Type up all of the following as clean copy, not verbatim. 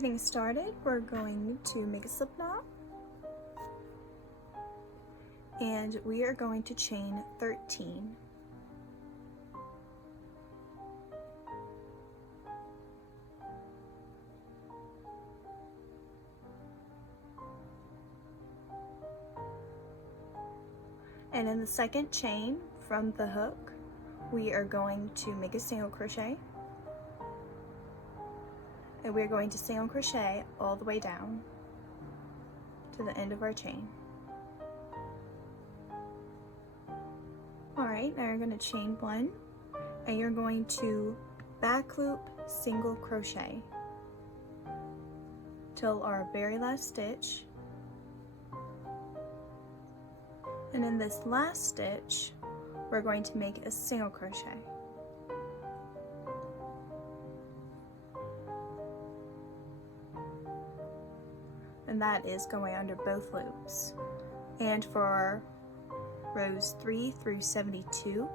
Getting started, we're going to make a slip knot, and we are going to chain 13. And in the second chain from the hook, we are going to make a single crochet, and we're going to single crochet all the way down to the end of our chain. Alright, now you're going to chain 1, and you're going to back loop single crochet till our very last stitch. And in this last stitch, we're going to make a single crochet. And that is going under both loops. And for rows 3 through 72,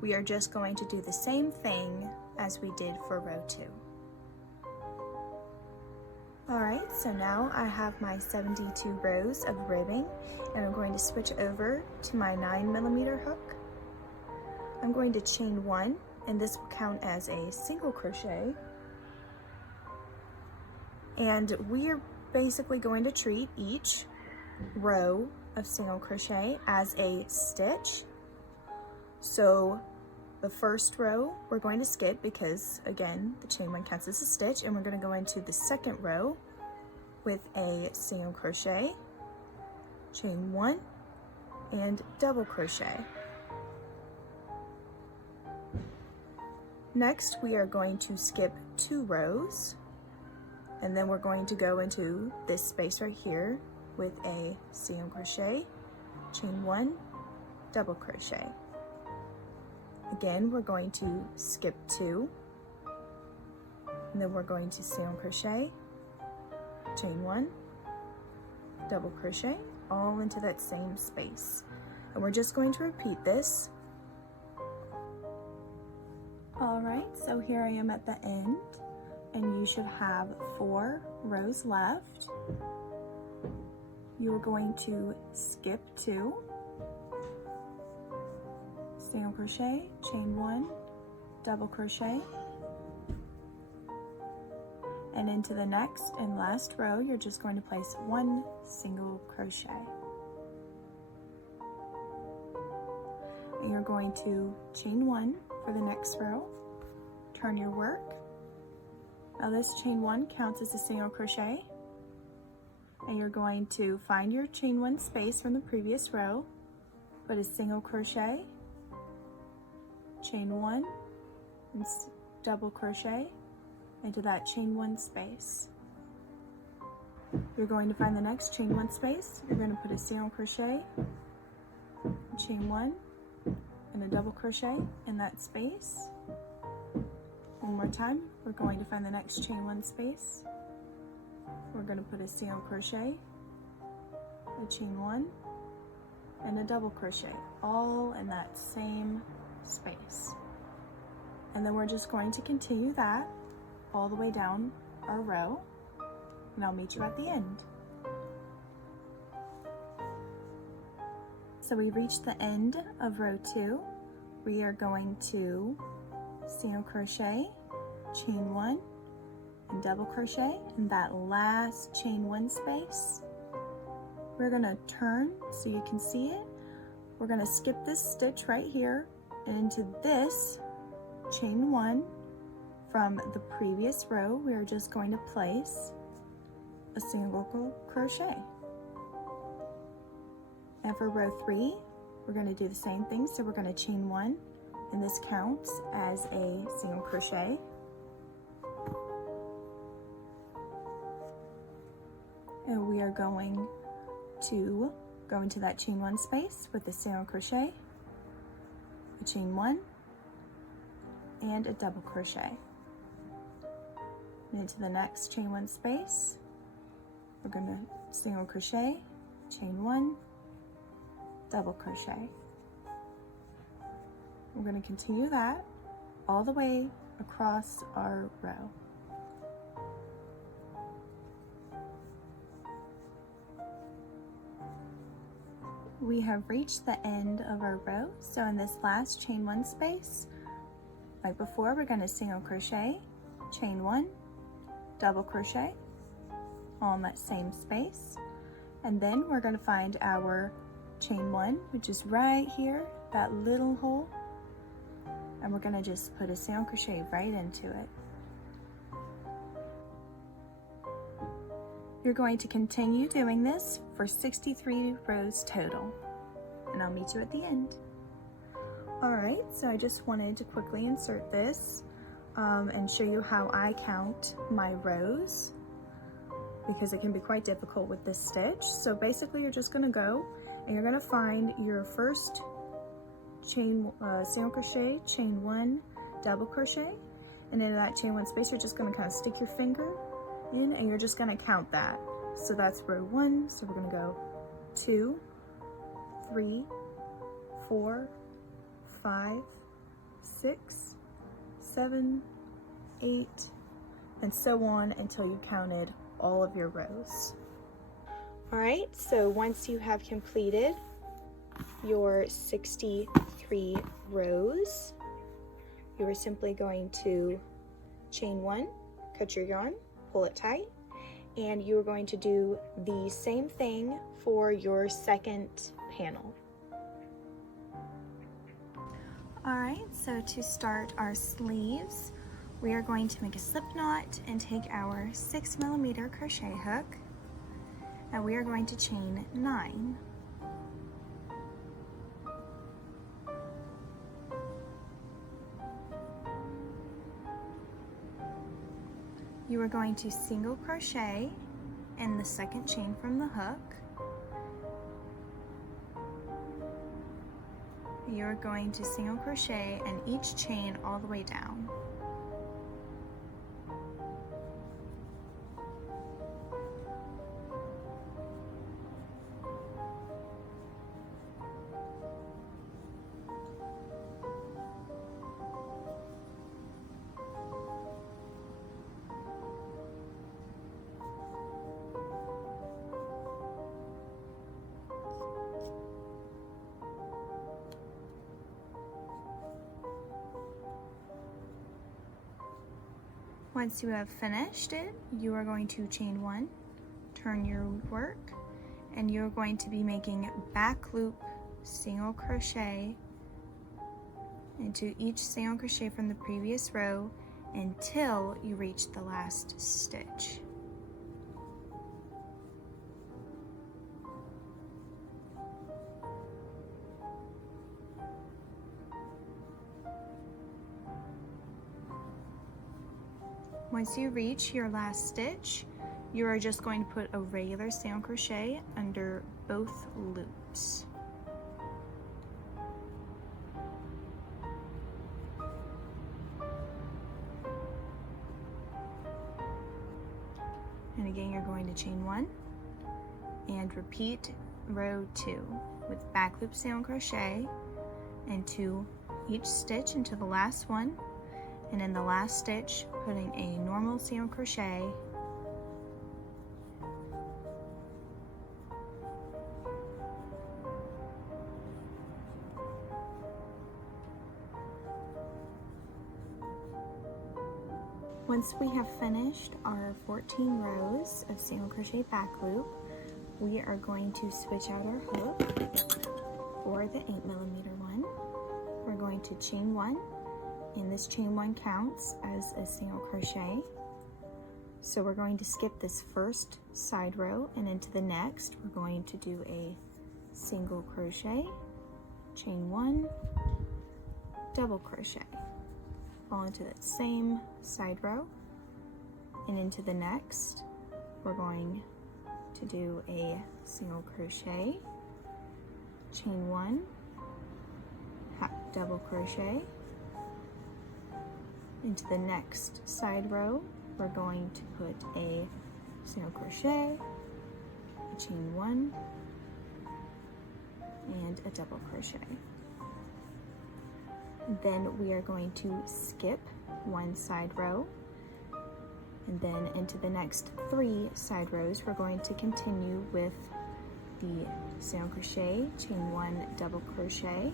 we are just going to do the same thing as we did for row 2. Alright, so now I have my 72 rows of ribbing, and I'm going to switch over to my 9mm hook. I'm going to chain 1, and this will count as a single crochet. And we are basically going to treat each row of single crochet as a stitch. So the first row we're going to skip because, again, the chain 1 counts as a stitch, and we're going to go into the second row with a single crochet, chain 1, and double crochet. Next, we are going to skip 2 rows, and then we're going to go into this space right here with a single crochet, chain 1, double crochet. Again, we're going to skip 2, and then we're going to single crochet, chain 1, double crochet, all into that same space. And we're just going to repeat this. Alright, so here I am at the end, and you should have 4 rows left. You're going to skip 2, single crochet, chain 1, double crochet, and into the next and last row you're just going to place 1 single crochet, and you're going to chain 1 for the next row, turn your work. Now this chain 1 counts as a single crochet, and you're going to find your chain 1 space from the previous row, put a single crochet, chain 1, and double crochet into that chain 1 space. You're going to find the next chain 1 space, you're going to put a single crochet, chain 1, and a double crochet in that space. One more time, we're going to find the next chain 1 space. We're going to put a single crochet, a chain 1, and a double crochet, all in that same space. And then we're just going to continue that all the way down our row, and I'll meet you at the end. So we reached the end of row 2. We are going to single crochet, chain 1, and double crochet in that last chain 1 space. We're going to turn so you can see it. We're going to skip this stitch right here, and into this chain 1 from the previous row we are just going to place a single crochet. And for row 3 we're going to do the same thing, so we're going to chain 1, and this counts as a single crochet. And we are going to go into that chain 1 space with a single crochet, a chain 1, and a double crochet. And into the next chain 1 space, we're going to single crochet, chain 1, double crochet. We're going to continue that all the way across our row. we have reached the end of our row. So in this last chain one space, like before, we're going to single crochet, chain one, double crochet, all in that same space. And then we're going to find our chain one, which is right here, that little hole. And we're going to just put a single crochet right into it. You're going to continue doing this for 63 rows total, and I'll meet you at the end. Alright, so I just wanted to quickly insert this and show you how I count my rows, because it can be quite difficult with this stitch. So basically you're just going to go and you're going to find your first chain single crochet, chain one, double crochet, and into that chain one space you're just going to kind of stick your finger in and you're just going to count that. So that's row one, so we're going to go 2, 3, 4, 5, 6, 7, 8, and so on until you counted all of your rows. Alright, so once you have completed your 63 rows, you are simply going to chain one, cut your yarn, pull it tight, and you're going to do the same thing for your second panel. Alright, so to start our sleeves, we are going to make a slip knot and take our 6mm crochet hook, and we are going to chain 9. You are going to single crochet in the second chain from the hook. You're going to single crochet in each chain all the way down. Once you have finished it, you are going to chain one, turn your work, and you're going to be making back loop single crochet into each single crochet from the previous row until you reach the last stitch. Once you reach your last stitch, you are just going to put a regular single crochet under both loops. And again, you're going to chain one and repeat row 2 with back loop single crochet into each stitch into the last one, and in the last stitch putting a normal single crochet Once we have finished our 14 rows of single crochet back loop, we are going to switch out our hook for the 8mm one. We're going to chain one, and this chain one counts as a single crochet. So we're going to skip this first side row, and into the next we're going to do a single crochet, chain one, double crochet, fall into that same side row, and into the next we're going to do a single crochet, chain one, double crochet. Into the next side row we're going to put a single crochet, a chain one, and a double crochet. Then we are going to skip one side row, and then into the next 3 side rows we're going to continue with the single crochet, chain 1, double crochet.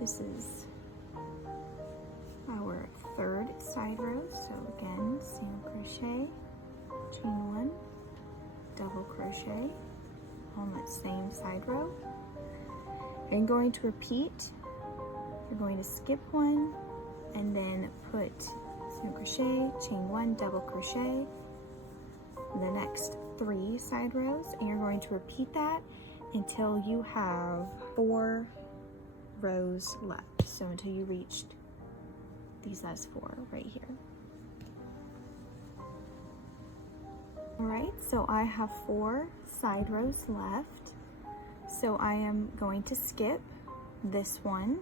This is our third side row, so again, single crochet, chain 1, double crochet on that same side row. You're going to repeat. You're going to skip 1 and then put single crochet, chain 1, double crochet in the next 3 side rows, and you're going to repeat that until you have 4 rows left, so until you reached these last 4 right here. All right, so I have 4 side rows left, so I am going to skip this one,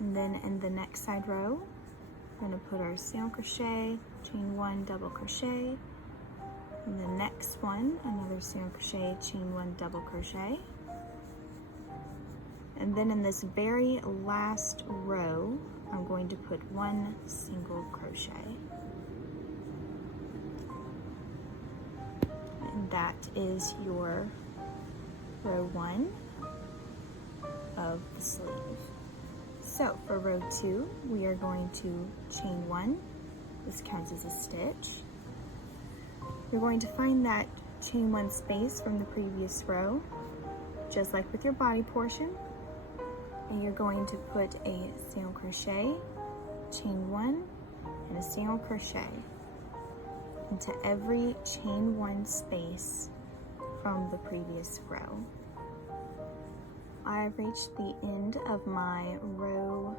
and then in the next side row we're going to put our single crochet, chain 1, double crochet, and the next one another single crochet, chain 1, double crochet. And then in this very last row, I'm going to put 1 single crochet. And that is your row 1 of the sleeve. So for row 2, we are going to chain 1. This counts as a stitch. You're going to find that chain 1 space from the previous row, just like with your body portion. And you're going to put a single crochet, chain 1, and a single crochet into every chain 1 space from the previous row. I've reached the end of my row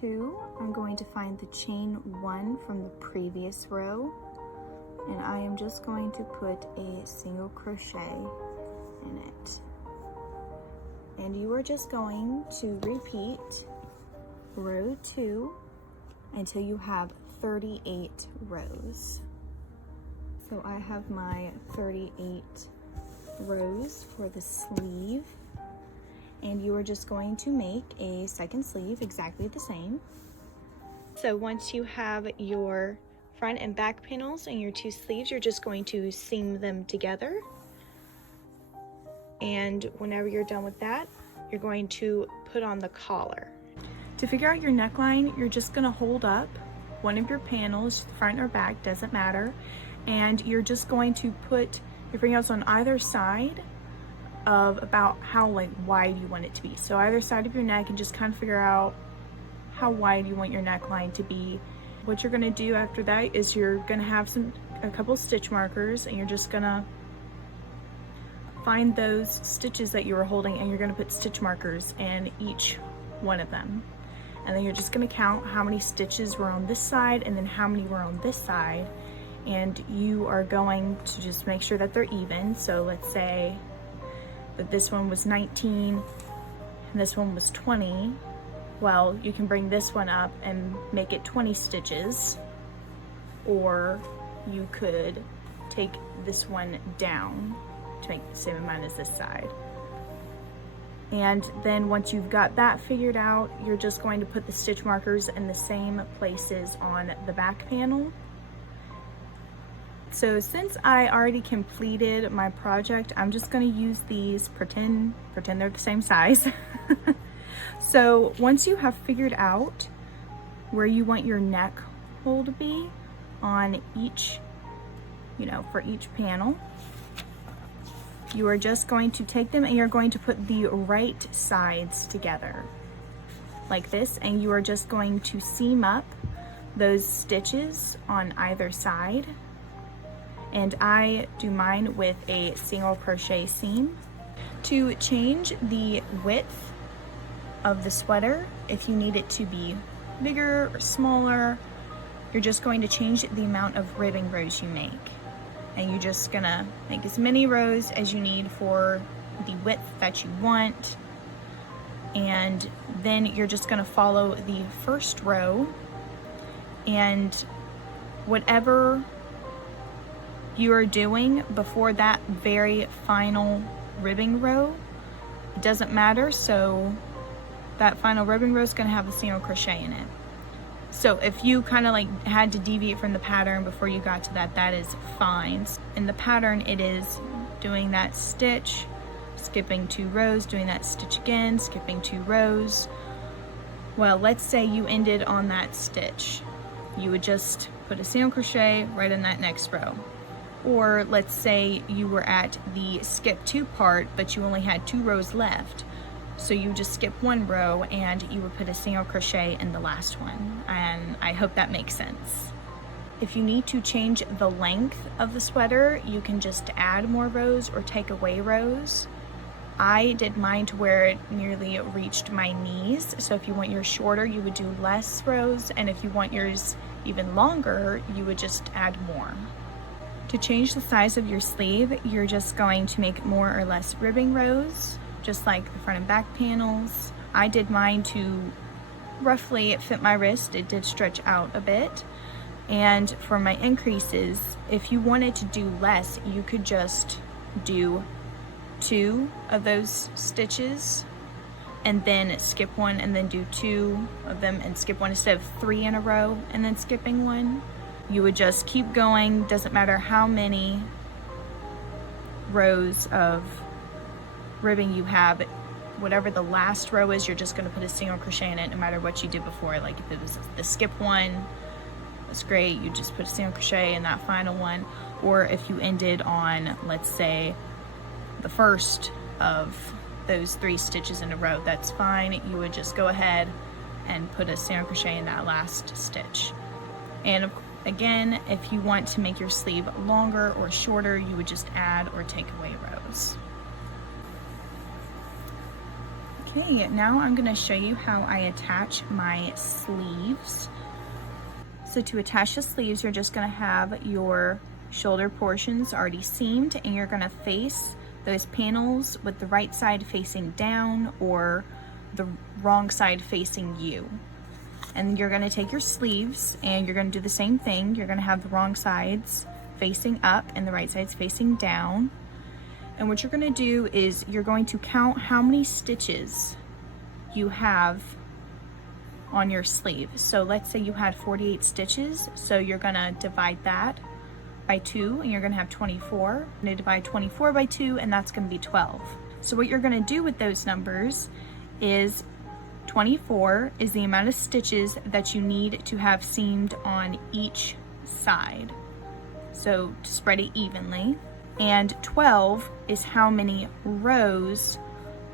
2. I'm going to find the chain 1 from the previous row, and I am just going to put a single crochet in it. And you are just going to repeat row 2 until you have 38 rows. So I have my 38 rows for the sleeve, and you are just going to make a second sleeve exactly the same. So once you have your front and back panels and your 2 sleeves, you're just going to seam them together. And whenever you're done with that, you're going to put on the collar. To figure out your neckline, you're just going to hold up one of your panels, front or back, doesn't matter, and you're just going to put your fingernails on either side of about how wide you want it to be. So either side of your neck, and just kind of figure out how wide you want your neckline to be. What you're going to do after that is you're going to have a couple stitch markers, and you're just going to find those stitches that you were holding, and you're going to put stitch markers in each one of them. And then you're just going to count how many stitches were on this side and then how many were on this side. And you are going to just make sure that they're even. So let's say that this one was 19 and this one was 20. Well, you can bring this one up and make it 20 stitches, or you could take this one down to make the same amount as this side. And then once you've got that figured out, you're just going to put the stitch markers in the same places on the back panel. So since I already completed my project, I'm just going to use these, pretend they're the same size. So once you have figured out where you want your neck hole to be on each, for each panel, you are just going to take them and you're going to put the right sides together like this, and you are just going to seam up those stitches on either side. And I do mine with a single crochet seam. To change the width of the sweater, if you need it to be bigger or smaller, you're just going to change the amount of ribbing rows you make. And you're just gonna make as many rows as you need for the width that you want. And then you're just gonna follow the first row, and whatever you are doing before that very final ribbing row, it doesn't matter. So that final ribbon row is going to have a single crochet in it. So if you kind of like had to deviate from the pattern before you got to that, that is fine. In the pattern, it is doing that stitch, skipping 2 rows, doing that stitch again, skipping 2 rows. Well, let's say you ended on that stitch. You would just put a single crochet right in that next row. Or let's say you were at the skip 2 part, but you only had 2 rows left. So you just skip 1 row and you would put a single crochet in the last one. And I hope that makes sense. If you need to change the length of the sweater, you can just add more rows or take away rows. I did mine to where it nearly reached my knees. So if you want yours shorter, you would do less rows. And if you want yours even longer, you would just add more. To change the size of your sleeve, you're just going to make more or less ribbing rows, just like the front and back panels. I did mine to roughly fit my wrist. It did stretch out a bit. And for my increases, if you wanted to do less, you could just do 2 of those stitches and then skip 1 and then do 2 of them and skip 1 instead of 3 in a row and then skipping 1. You would just keep going, doesn't matter how many rows of ribbing you have. Whatever the last row is, you're just going to put a single crochet in it no matter what you did before. Like if it was the skip 1, that's great, you just put a single crochet in that final one. Or if you ended on, let's say, the first of those 3 stitches in a row, that's fine. You would just go ahead and put a single crochet in that last stitch. And again, if you want to make your sleeve longer or shorter, you would just add or take away rows. Okay, now I'm going to show you how I attach my sleeves. So to attach the sleeves, you're just going to have your shoulder portions already seamed, and you're going to face those panels with the right side facing down or the wrong side facing you. And you're going to take your sleeves and you're going to do the same thing. You're going to have the wrong sides facing up and the right sides facing down. And what you're going to do is you're going to count how many stitches you have on your sleeve. So let's say you had 48 stitches. So you're going to divide that by 2 and you're going to have 24. You're going to divide 24 by 2 and that's going to be 12. So what you're going to do with those numbers is 24 is the amount of stitches that you need to have seamed on each side. So to spread it evenly. And 12 is how many rows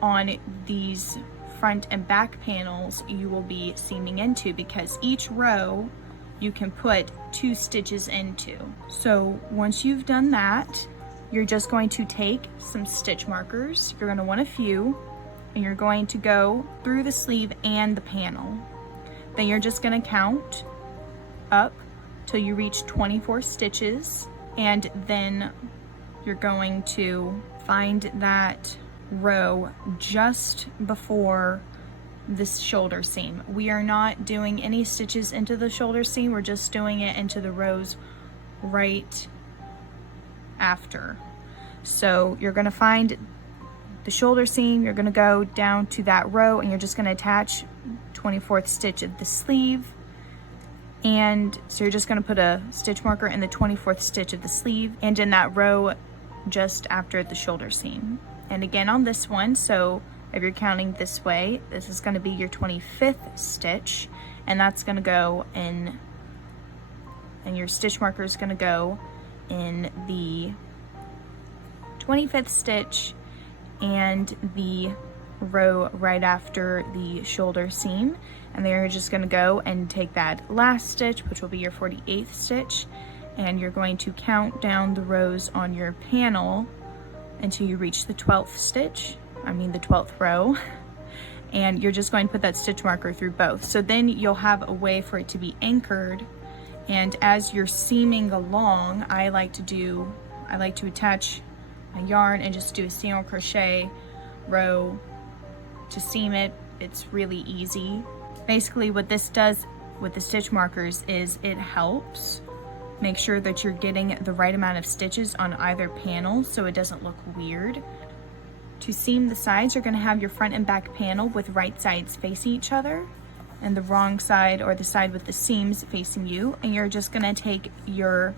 on these front and back panels you will be seaming into, because each row you can put 2 stitches into. So once you've done that, you're just going to take some stitch markers. You're going to want a few, and you're going to go through the sleeve and the panel. Then you're just going to count up till you reach 24 stitches, and then you're going to find that row just before this shoulder seam. We are not doing any stitches into the shoulder seam, we're just doing it into the rows right after. So you're going to find the shoulder seam, you're going to go down to that row, and you're just going to attach 24th stitch of the sleeve. And so you're just going to put a stitch marker in the 24th stitch of the sleeve and in that row just after the shoulder seam. And again on this one, so if you're counting this way, this is going to be your 25th stitch, and that's going to go in, and your stitch marker is going to go in the 25th stitch and the row right after the shoulder seam. And then you're just going to go and take that last stitch, which will be your 48th stitch, and you're going to count down the rows on your panel until you reach the 12th stitch, the 12th row, and you're just going to put that stitch marker through both. So then you'll have a way for it to be anchored, and as you're seaming along, I like to attach a yarn and just do a single crochet row to seam it. It's really easy. Basically what this does with the stitch markers is it helps make sure that you're getting the right amount of stitches on either panel so it doesn't look weird. To seam the sides, you're going to have your front and back panel with right sides facing each other and the wrong side, or the side with the seams, facing you. And you're just going to take your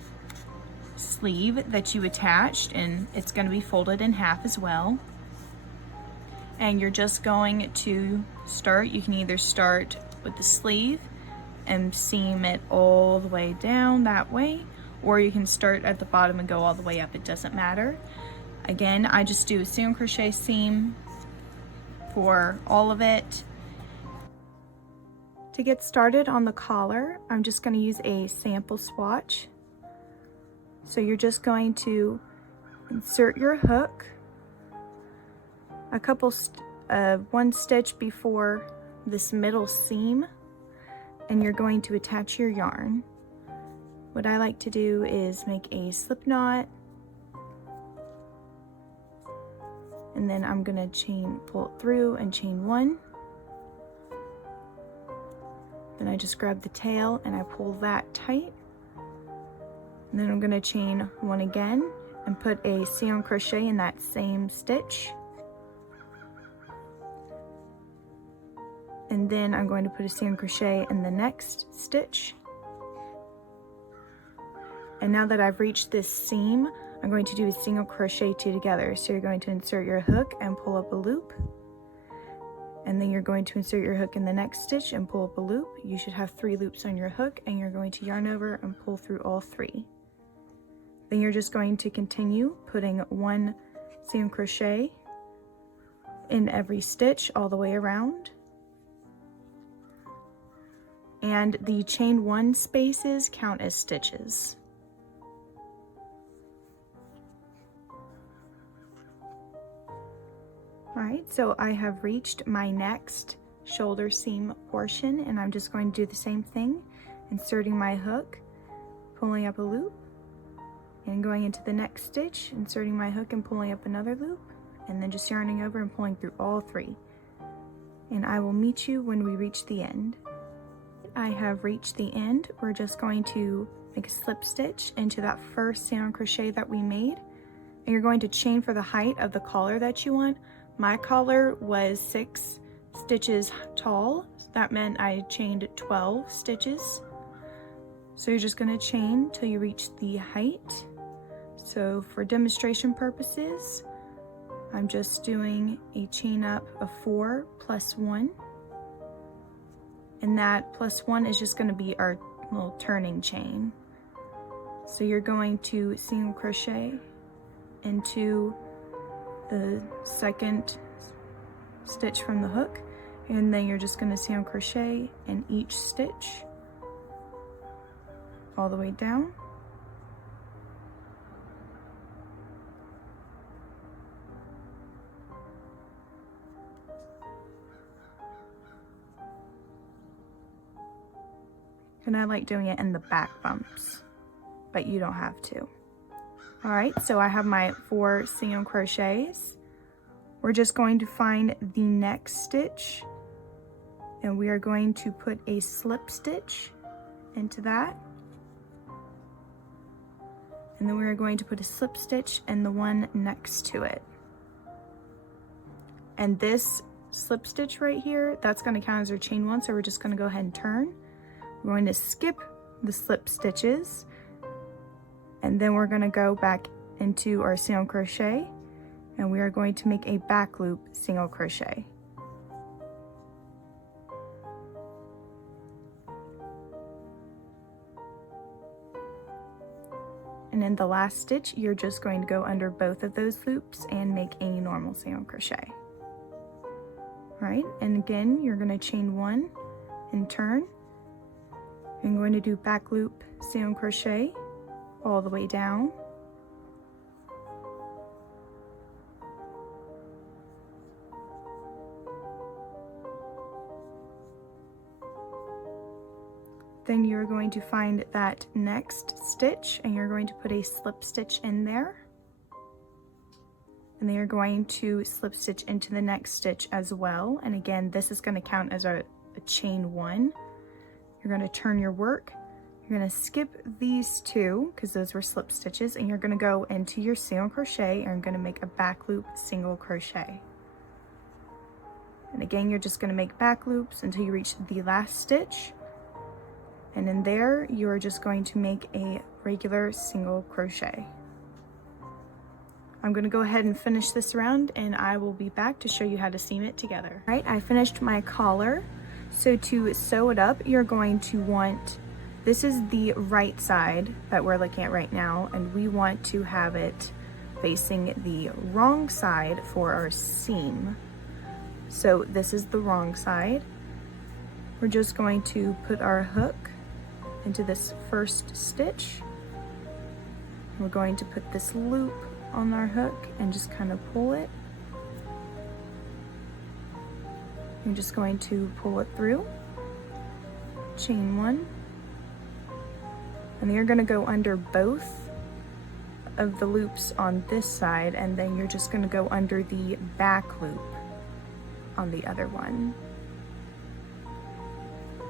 sleeve that you attached, and it's going to be folded in half as well. And you're just going to start, you can either start with the sleeve and seam it all the way down that way, or you can start at the bottom and go all the way up. It doesn't matter. Again, I just do a single crochet seam for all of it. To get started on the collar, I'm just going to use a sample swatch. So you're just going to insert your hook a couple one stitch before this middle seam, and you're going to attach your yarn. What I like to do is make a slip knot, and then I'm gonna pull it through and chain one. Then I just grab the tail and I pull that tight. And then I'm gonna chain one again and put a single crochet in that same stitch. And then I'm going to put a single crochet in the next stitch. And now that I've reached this seam, I'm going to do a single crochet two together. So you're going to insert your hook and pull up a loop. And then you're going to insert your hook in the next stitch and pull up a loop. You should have 3 loops on your hook, and you're going to yarn over and pull through all 3. Then you're just going to continue putting 1 single crochet in every stitch all the way around. And the chain 1 spaces count as stitches. Alright, so I have reached my next shoulder seam portion, and I'm just going to do the same thing, inserting my hook, pulling up a loop, and going into the next stitch, inserting my hook and pulling up another loop, and then just yarning over and pulling through all 3. And I will meet you when we reach the end. I have reached the end. We're just going to make a slip stitch into that first single crochet that we made, and you're going to chain for the height of the collar that you want. My collar was 6 stitches tall. That meant I chained 12 stitches. So you're just going to chain till you reach the height. So for demonstration purposes, I'm just doing a chain up of 4 plus 1. And that plus 1 is just going to be our little turning chain. So you're going to single crochet into the second stitch from the hook, and then you're just going to single crochet in each stitch all the way down. And I like doing it in the back bumps, but you don't have to. All right, so I have my 4 single crochets. We're just going to find the next stitch, and we are going to put a slip stitch into that. And then we are going to put a slip stitch in the one next to it. And this slip stitch right here, that's going to count as our chain 1, so we're just going to go ahead and turn. We're going to skip the slip stitches, and then we're going to go back into our single crochet, and we are going to make a back loop single crochet. And in the last stitch, you're just going to go under both of those loops and make a normal single crochet. All right, and again, you're going to chain 1 and turn. I'm going to do back loop single crochet all the way down. Then you're going to find that next stitch, and you're going to put a slip stitch in there. And then you're going to slip stitch into the next stitch as well. And again, this is going to count as a chain 1. You're going to turn your work, You're going to skip these two because those were slip stitches, and you're going to go into your single crochet and you're going to make a back loop single crochet. And again, you're just going to make back loops until you reach the last stitch, and in there you're just going to make a regular single crochet. I'm going to go ahead and finish this round, and I will be back to show you how to seam it together. All right, I finished my collar. So to sew it up, you're going to want, this is the right side that we're looking at right now, and we want to have it facing the wrong side for our seam. So this is the wrong side. We're just going to put our hook into this first stitch. We're going to put this loop on our hook and just kind of pull it. You're just going to pull it through, chain one, and then you're going to go under both of the loops on this side, and then you're just going to go under the back loop on the other one.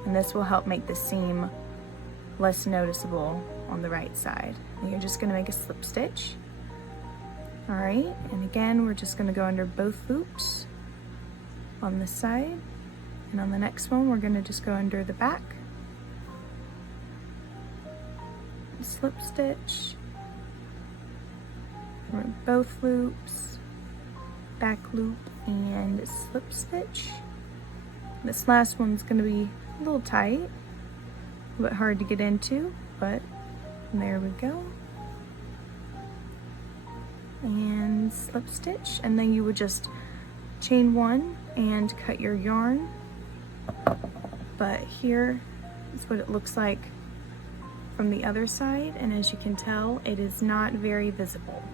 And this will help make the seam less noticeable on the right side. And you're just going to make a slip stitch. All right, and again, we're just going to go under both loops on this side, and on the next one, we're going to just go under the back, slip stitch, both loops, back loop, and slip stitch. This last one's going to be a little tight, a bit hard to get into, but there we go. And slip stitch, and then you would just chain one and cut your yarn. But here is what it looks like from the other side, and as you can tell, it is not very visible.